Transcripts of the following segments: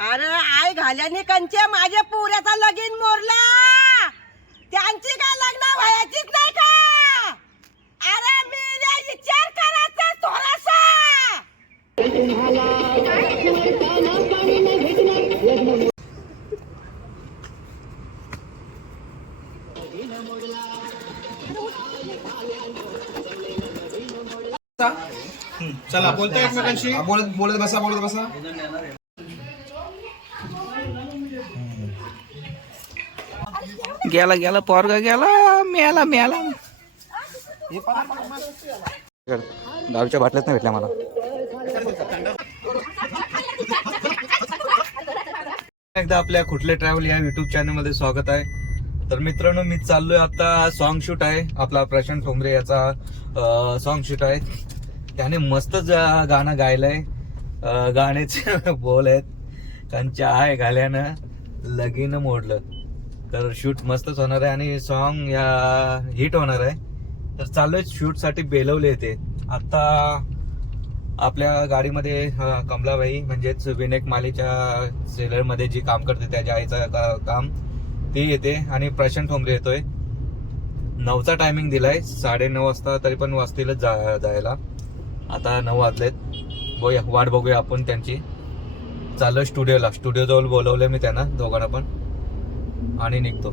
अरे आई घाल्याने कंचे माझ्या पुऱ्याचा लगीन मोरला. त्यांची काय लग्न व्हायचीच नाही का? अरे मी विचार करायचा थोडासा. चला बोलतोय एकमेकांशी. बोलत बसा. गेला पोरगा गेला मेला गावच्या बाटल्यात नाही भेटल्या मला. एकदा आपल्या कुठले ट्रॅव्हल या युट्यूब चॅनल मध्ये स्वागत आहे. तर मित्रांनो, मी चाललोय आता. सॉन्ग शूट आहे आपला प्रशांत ठोंबरे याचा सॉन्ग शूट आहे. त्याने मस्तच गाणं गायलंय. गाण्याचे बोल आहेत त्यांच्या आहे घाल्यानं लगीन मोडलं. तर शूट मस्तच होणार आहे आणि सॉन्ग या हिट होणार आहे. तर चाललोय शूट साठी बेलवले येते. आता आपल्या गाडीमध्ये कमलाबाई म्हणजेच विनायक मालीच्या सेलर मध्ये जी काम करते त्याच्या आईचं काम ती येते आणि प्रशांत ठोंबरे येतोय. 9चा टायमिंग दिलाय, 9:30 वाजता तरी पण वाजतीलच जायला. आता 9 वाजलेत. वाट बघूया आपण त्यांची. चाललोय स्टुडिओ जवळ बोलवलंय मी त्यांना दोघांना पण आणि निघतो.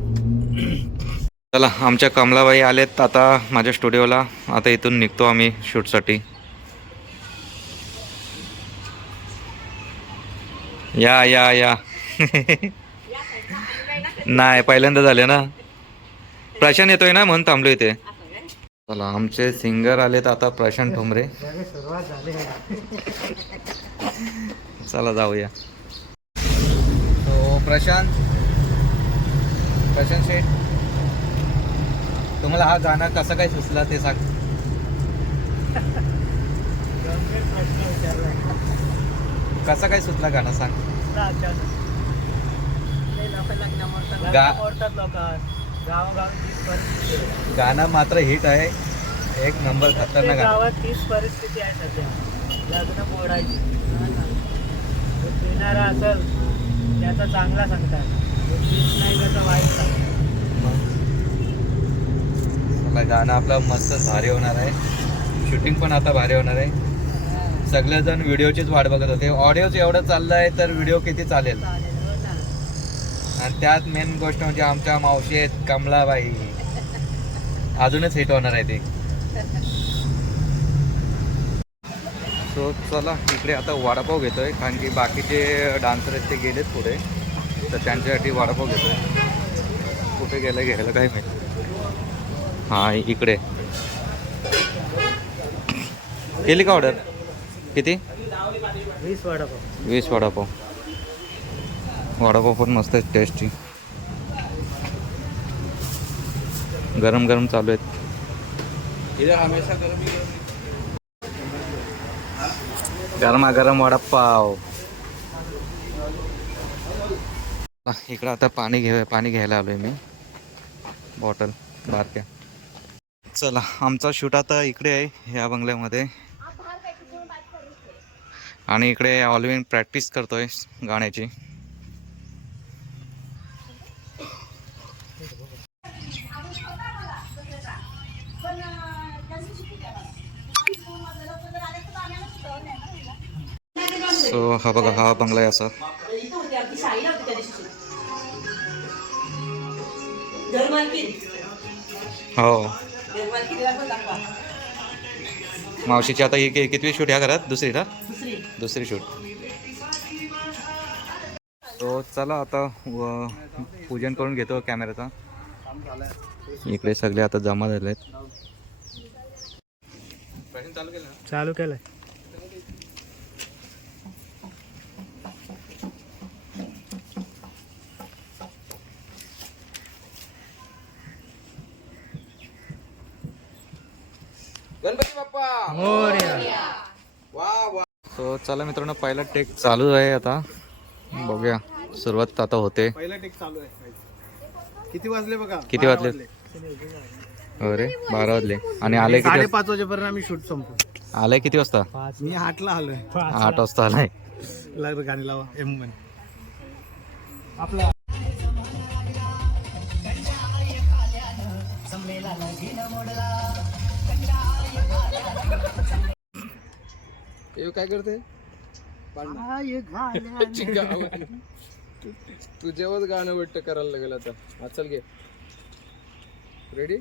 चला, आमच्या कमलाबाई आलेत आता माझ्या स्टुडिओला. आता इथून निघतो आम्ही शूटसाठी. या नाही, पहिल्यांदा झाले ना. प्रशांत येतोय ना म्हणून थांबलो इथे. चला, आमचे सिंगर आलेत आता प्रशांत ठोंबरे. चला जाऊया. तो प्रशांत शेठ, तुम्हाला हा गाणं कसं काय सुचला ते सांग. कसं काय सुचला गाणं सांग. गाणं मात्र हिट आहे, एक नंबर खतरनाक. गावात तीच परिस्थिती आहे सध्या. लग्न मोडायची. पिणारा असेल त्याचा चांगला सांगतात, नाही त्याचा वाईट सांगतात. गाणं आपलं मस्त भारी होणार आहे. शूटिंग पण आता भारी होणार आहे. सगळेजण व्हिडिओचीच वाट बघत होते. ऑडिओच एवढं चाललंय तर व्हिडिओ किती चालेल. आणि त्यात मेन गोष्ट म्हणजे आमच्या मावशी आहेत कमलाबाई, अजूनच हिट होणार आहे ते. सो चला, इकडे आता वडापाव घेतोय कारण की बाकीचे डान्सर आहेत ते गेलेत पुढे, तर त्यांच्यासाठी वडापाव घेतोय. कुठे गेलं घ्यायला काय माहिती. हां, इकडे केली का ऑर्डर? किती? 20 वडापाव. 20 वडापाव. वडापाव पण मस्त आहे, टेस्टी. गरम गरम चालू आहेत. गरमागरम वडापाव. इकडं आता पाणी घ्यायला आलोय मी, बॉटल बारक्या. चला, आमचा शूट आता इकडे आहे ह्या बंगल्यामध्ये आणि इकडे ऑलवेन प्रॅक्टिस करतोय गाण्याची. सो हा बघा, हा बंगला आहे असा. हो, मावशीची आता ही कितवी शूट ह्या घरात? दुसरी शूट. तो चला आता पूजन करून घेतो कॅमेऱ्याचा. इकडे सगळे आता जमा झाले आहेत. चालू केलंय. गणपती बाप्पा मोरया. सो चला मित्रांनो, पहिला टेक चालू आहे आता. बघूया, सुरुवात आता होते. पहिला टेक चालू आहे. किती वाजले बघा? किती वाजले? अरे 12 वाजले. आणि आले किती? 5:30 वाजेपर्यंत आम्ही शूट संपू. आले किती वाजता? मी 8ला आलोय. 8 वाजता आलाय. लागलं गाणी लावा. आपला हे काय करते तू जेव्हाच गाणं वाटतं करायला लागेल आता. हा चल घे. रेडी.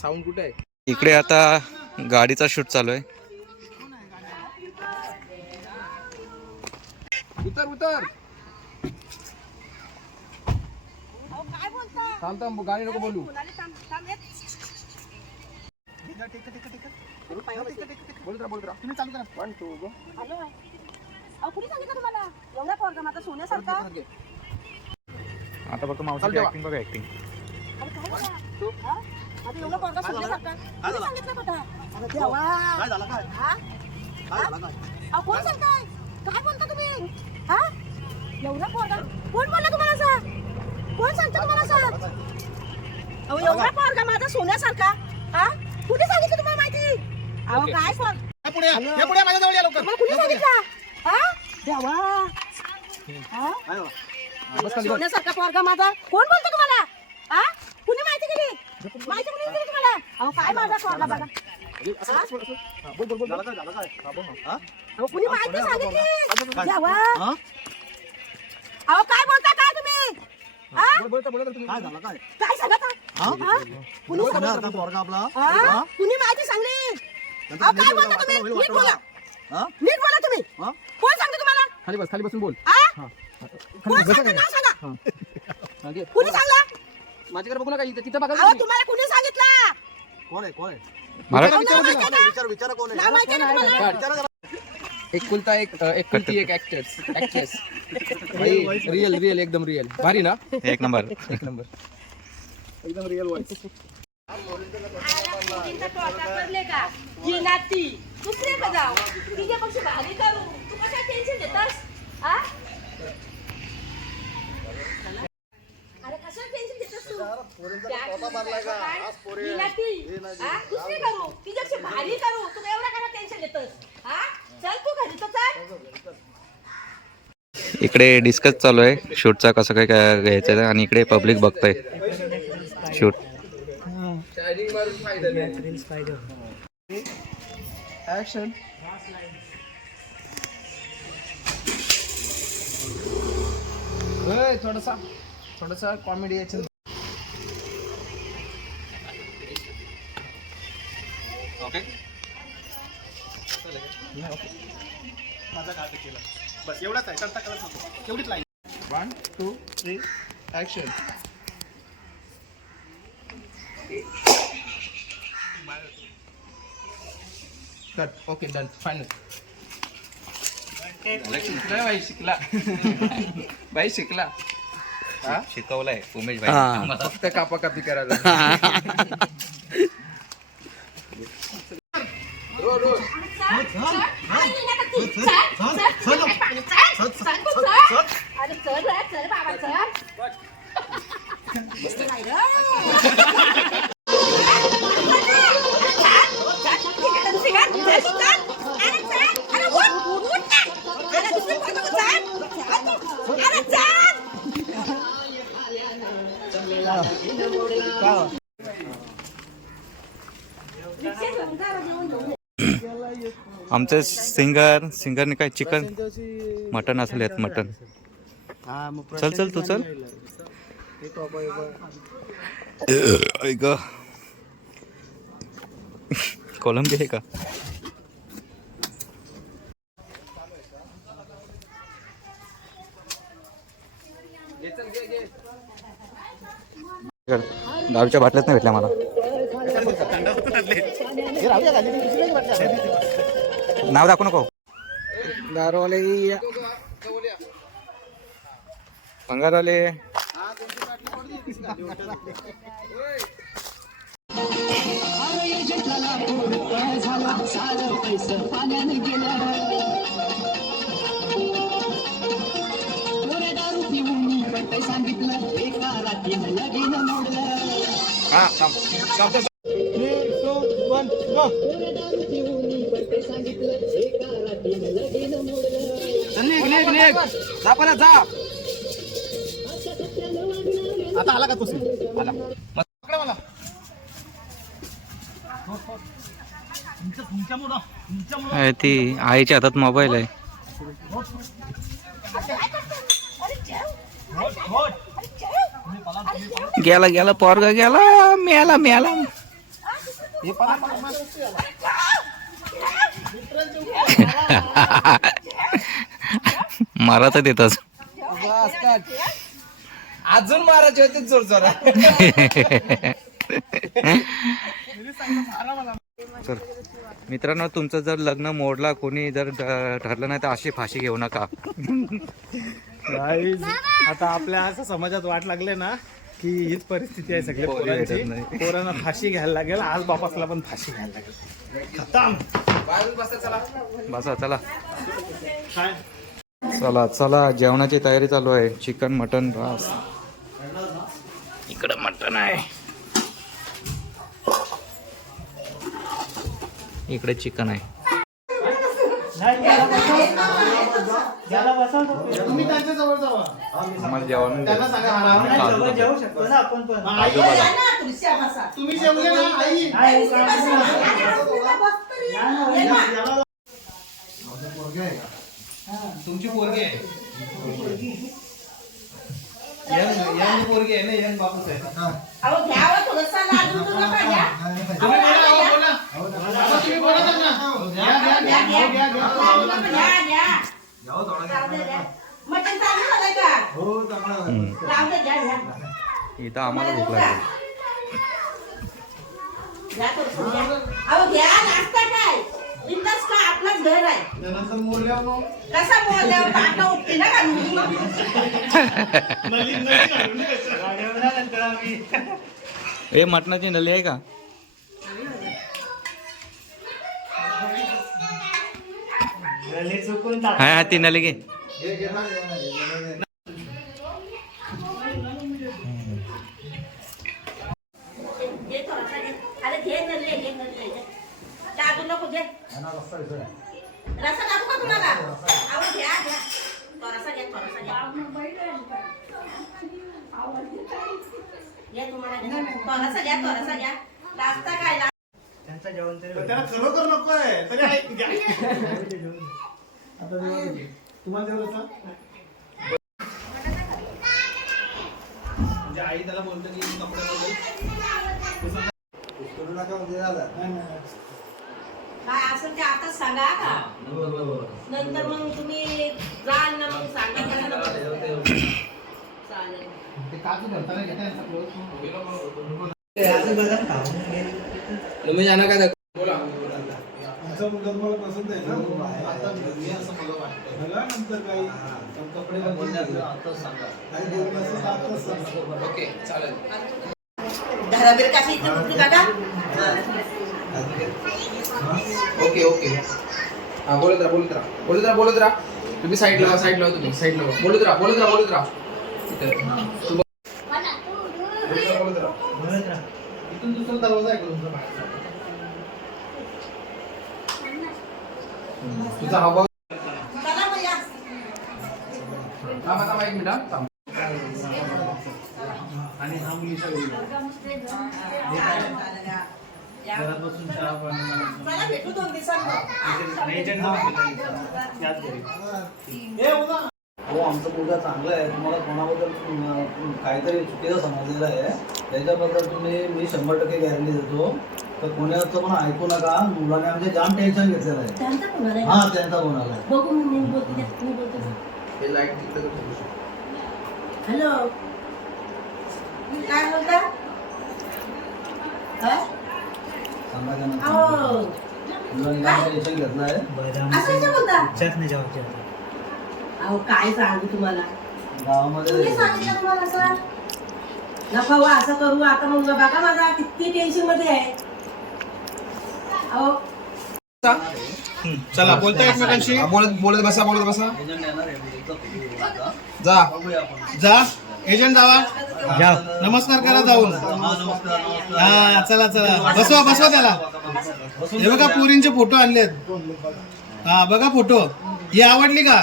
साऊंड कुठे आहे? इकडे आता गाडीचा शूट चालू आहे. उतर उतर. काय बोलता थांब थांब, गाणी नको बोलू. बोलत राहा. तुम्ही चालू करा. 1 2 गो. हॅलो अहो कुणी सांगितलं तुम्हाला एवढा पोरगा माझा सोन्यासारखा? आता फक्त मावशी ऍक्टिंग बघा ऍक्टिंग. अरे काय बोला? हा? आता एवढा पोरगा सोन्यासारखा कुणी सांगितलं होतं? अरे देवा. हा? अहो कोण सांगताय? काय बोलता तुम्ही? हा? एवढा पोरगा कोण बोलला तुम्हाला असं? कोण सांगतं तुम्हाला असं? अहो एवढा पोरगा माझा सोन्यासारखा. हा? कुणी सांगितलं तुम्हाला माहिती? अहो काय पोर पुढे माझ्याजवळ या लवकर. तुम्हाला कुणी सांगितलं? हा? देवा. हा? सोन्यासारखा पोरगा माझा कोण बोलतो तुम्हाला? हा? कुणी माहिती केली? माहिती कुणी दिली तुम्हाला? अहो काय माझा पोरगा बघा. अहो कुणी माहिती सांगितली? देवा. अहो काय बोलता काय तुम्ही? हा? काय सांगता? हा? कुणी सांगितलं? हा? कुणी माहिती सांगली? अहो काय बोलता तुम्ही? नीट बोला. नीट बोला तुम्ही. कोण सांगतो तुम्हाला? खाली बसून बोल. हा? कोण सांगतं? नाव सांगा. कुणी सांगला? माझ्याकडे बघू नका. तिथं बघा. अहो तुम्हाला कुणी सांगितलं? मला नाव माहिती आहे का? नाव माहिती आहे ना तुम्हाला? एकुलता एक एकुलती एक ऍक्ट्रेस. भाई रिअल एकदम रिअल. भारी ना. एक नंबर. एकदम रिअल वॉइस. मुलींचा टोचा पडले का? ही नाती दुसरे का जाऊ? तिच्यापेक्षा भारी करू. तू कशा टेन्शन घेतोस? हा? अरे कशा टेन्शन घेतोस तू? ही नाती, हा? दुसरी करू. तिच्यापेक्षा भारी करू. तू एवढा करा टेन्शन घेतोस? हा? चल तू घरी तर चल. इकडे डिस्कस चालू आहे शूटचा कसं काय काय घ्यायचं आहे आणि इकडे पब्लिक बघताय शूट. शायनिंग मारून फायदा नाही. रील्स पाहिजे. ऍक्शन. थोडासा कॉमेडी याच्यात. बस एवढाच आहे. करता करत नको. एवढीच line. 1 2 3 action. Cut. Okay done. Final. शिकला भाई शिकला. शिकवलंय उमेश भाई. फक्त कापाकापी करायला. अरे चल बाबा चल. आमचे सिंगरने काय चिकन मटन असले आहेत. मटन. चल तू चल. ऐक कोलंबी आहे का? दारूच्या बाटल्याच नाही भेटल्या मला. नाव दाखवू नको. दारूवाले भंगारवाले. हा थांब. 3 2 1 गो. निघ निघ निघ जा परत जा. आता आला का तू आला. पकडा मला तुमच्यामुळं ती आईच्या हातात मोबाईल आहे. गेला गेला पोरगा गेला मेला मेला. मारा तर देतच. बस कर. अजून मारायचे होते जोर जोरात. तर मित्रांनो, तुमचं जर लग्न मोडला कोणी जर ठरलं नाही तर अशी फाशी घेऊ नका. Guys, आता आपल्या असं समाजात वाट लागले ना की हीच परिस्थिती आहे सगळ्या पोरी पोरांची. भेटत नाही. पोरांना फाशी घ्यायला लागेल. आज बापासला पण फाशी घ्यायला लागेल. खतम. बाजूला बसा चला. बसा चला काय चला चला. जेवणाची तयारी चालू आहे. चिकन मटन बस. इकडं मटन आहे, इकडे चिकन आहे. ज्याला बसवतो तुम्ही त्यांच्या जवळ जावा. आम्हाला जेवण त्यांना सांगा आराम. सोबत जेवू शकतो ना आपण पण. आई, तुम्ही जेवले ना आई? नाही, काय तुमची पोरगी आहे. यंग पोरगी आहे ना, यंग बापूस आहे. तुम्ही बोला, अहो, बोला. बाबा, तुम्ही बोला त्यांना. घ्या. इथं आम्हाला भूक लागली. आपलंच घर आहे त्यानंतर मोरल्यावर मग कसा बोलल्यावर टाका उठते ना का नंतर आम्ही ए मटणाची नली आहे का? गले चुकून टाक. हा हा ती नली घे. घे थोडासा घे. अरे घे नल्ले घे नल्ले टाकू नको घे रसा टाकू का तुम्हाला अहो घ्या घ्या थोडासा घ्या थोडासा घ्या तुम्हाला थोडासा घ्या लागता काय त्यांचं जेवण तरी पण त्याला खरोखर नको आहे तरी आहे. घ्या. आता तुम्हाला जेवलं का? म्हणजे आई त्याला बोलतो की कपडे काय असेल ते आताच सांगा का नंतर मग तुम्ही जाल ना मग सांगा चालेल ते काजू भरताना घेता तुम्ही जाणार काय बोला. तुमचा मुलगा मला पसंत आहे ना. आता मी असं मला वाटतं. मला नंतर काही कपडे आता सांगा. काही बोलणं असेल तर आताच सांगा. ओके चालेल. घराबीर कशी इथे मुक्ती काका ओके ओके. हा बोलत राहा. तुम्ही साईडला तुम्ही साईडला बोलत राहा. तू बोलत राहा. इथून दुसरा दरवाजा आहे का तुमचा बाहेरचा? तुझा हावभाव चला मग या थांबा 1 मिनिट थांब. आणि हा मुलीचा घरात बसून चहा पाणी करायचं. चला भेटू 2 दिवसांनी हो आमचा मुलगा चांगला आहे. तुम्हाला कोणाबद्दल काहीतरी चुकीचं समजलेलं आहे त्याच्याबद्दल मी 100% गॅरंटी देतो. तर कोणाचं पण ऐकू नका. मुलाने म्हणजे जाम टेन्शन घेतलेलं आहे. त्यांचा फोन आलाय हा त्यांचा फोन आला. बघू मी बोलते त्या मी बोलते हे लाईट तिकडे ठेवू शकतो. हॅलो काय बोलता सांगा त्यांना. अहो मुलाने जाम टेन्शन घेतलं आहे. असं काय बोलता इच्छाच नाही जेवायची आता. अहो काय सांगू तुम्हाला गावामध्ये तुम्ही सांगितलं तुम्हाला असं नको हो, असं करू आता मुलगा बघा माझा किती टेन्शन मध्ये आहे अहो चला बोलता एकमेकांशी. हा, बोलत बसा. एजंट येणार आहे. जा बघूया आपण. जा एजंट जावा. नमस्कार करा जाऊन. हा नमस्कार. हा चला बसवा त्याला. हे बघा पुरींचे फोटो आणलेत. हा बघा फोटो. ही आवडली का?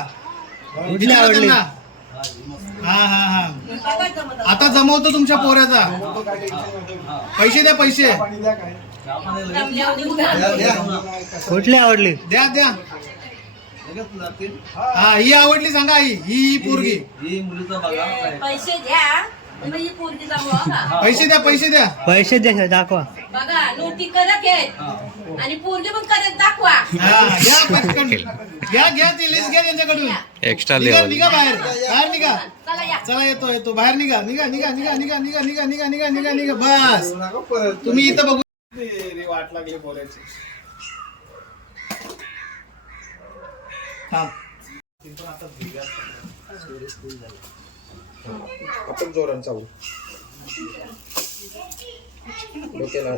कुठली आवडली? हा हा हा आता जमवतो तुमच्या पोऱ्याचा. पैसे द्या पैसे. कुठली आवडली? द्या द्या. हा ही आवडली सांगा. ही पोरगी. ही मुलीचा बघा पैसे द्या म्हणजे पोरगी जमवा का? पैसे द्या पैसे द्या. पैसे द्या दाखवा. बघा नोटी करत आहेत आणि पोरगी पण करत दाखवा. हा घ्या पटकन. घ्या ती लिस्ट घ्या त्यांच्याकडून. एक्स्ट्रा निघा निघा बाहेर. बाहेर निघा. चला या. चला येतो बाहेर निघा निघा निघा निघा निघा निघा निघा निघा निघा निघा निघा बस. तुम्ही इथं बघू. वाट लागली बोलायची. आपण जोरान चालू. डोक्याला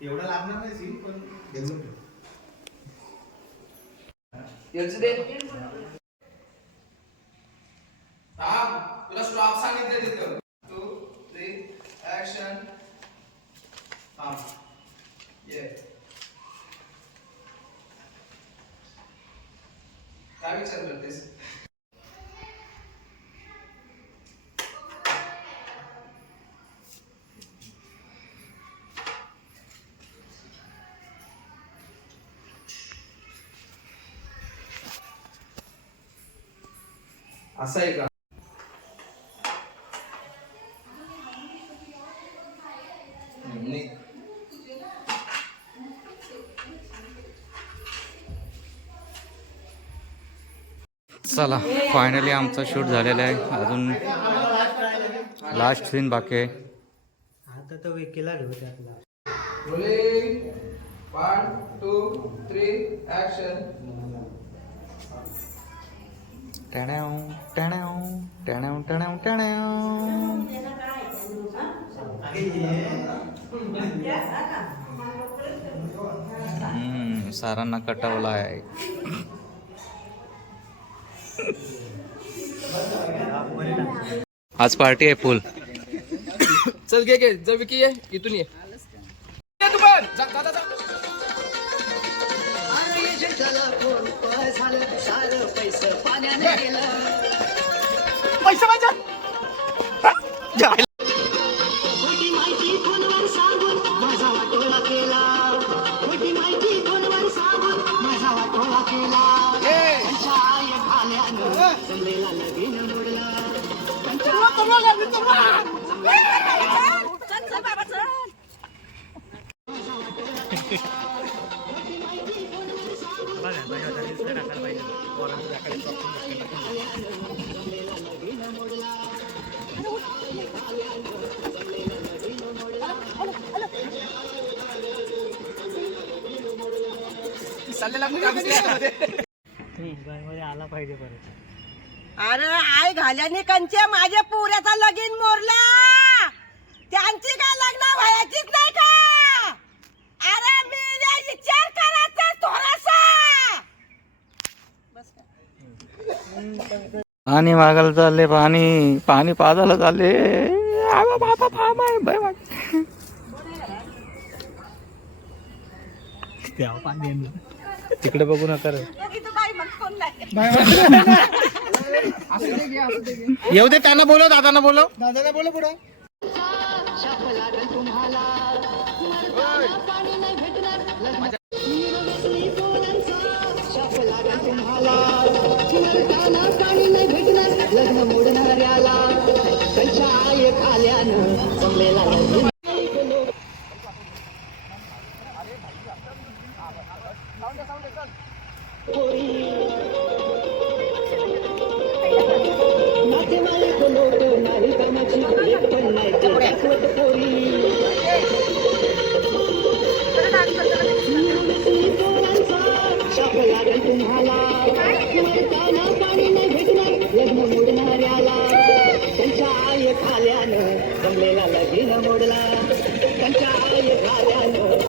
एवढं लागणार नाही सीन पण डेव्हलप. तुला स्टॉप सांगितलं तिथं. 2 3 ऍक्शन. ये काय विचार करतेस? असं आहे का? चला फायनली आमचा शूट झालेला आहे. अजून लास्ट सीन बाकी आहे. आता तो विकीला घेऊ त्यातला. Rolling 1 2 3 action. टण्याव टण्याव टण्याव टण्याव टण्याव. सारांना कटावला आहे. आज पार्टी आहे फुल. चल घे जा विकी ये इथून ये. तू पण जा जा जा. पैसे माझ्या. आला पाहिजे परत. अरे आई घाल्याने कंचे माझ्या पुऱ्याचा लगीन मोरला. त्यांची काय लग्न व्हायचीच नाही का? अरे मी विचार करायचा थोडासा. पाणी मागायला चालले. पाणी पाजायला चालले. तिकडे बघू नका रे. येऊ दे त्यांना बोलव. दादांना बोलव. दादाला बोलव पुढं.